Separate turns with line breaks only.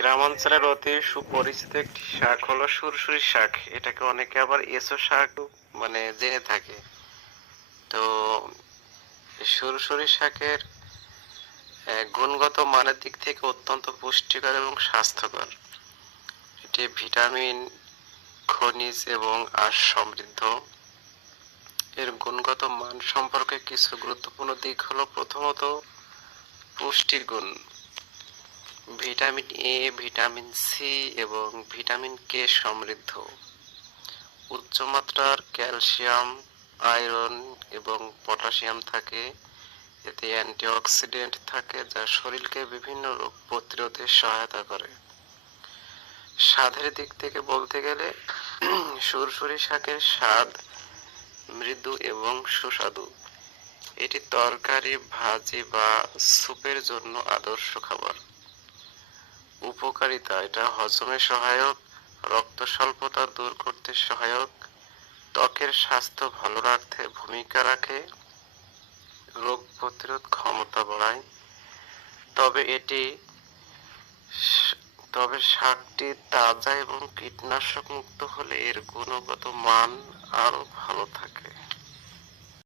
গ্রামাঞ্চলের অতি সুপরিচিত একটি শাক হলো সুরসুরি শাক। এটাকে অনেকে আবার এসো শাক মানে জেনে থাকে। তো সুরসুরি শাকের গুণগত মানের দিক থেকে অত্যন্ত পুষ্টিকর এবং স্বাস্থ্যকর। এটি ভিটামিন, খনিজ এবং আঁশ সমৃদ্ধ। এর গুণগত মান সম্পর্কে কিছু গুরুত্বপূর্ণ দিক হলো প্রথমত পুষ্টির গুণ। ভিটামিন এ ভিটামিন সি এবং ভিটামিন কে সমৃদ্ধ। উচ্চমাত্রার ক্যালসিয়াম, আয়রন এবং পটাশিয়াম থাকে। এতে অ্যান্টিঅক্সিডেন্ট থাকে যা শরীরকে বিভিন্ন রোগ প্রতিরোধে সহায়তা করে। স্বাদের দিক থেকে বলতে গেলে, সুরসুরি শাকের স্বাদ মৃদু এবং সুস্বাদু। এটি তরকারি, ভাজি বা স্যুপের জন্য আদর্শ খাবার। উপকারিতা, এটা হজমে সহায়ক রক্ত স্বল্পতা দূর করতে সহায়ক, ত্বকের স্বাস্থ্য ভালো রাখতে ভূমিকা রাখে, রোগ প্রতিরোধ ক্ষমতা বাড়ায়। তবে এটি তবে শাকটি তাজা এবং কীটনাশক মুক্ত হলে এর গুণগত মান আরও ভালো থাকে।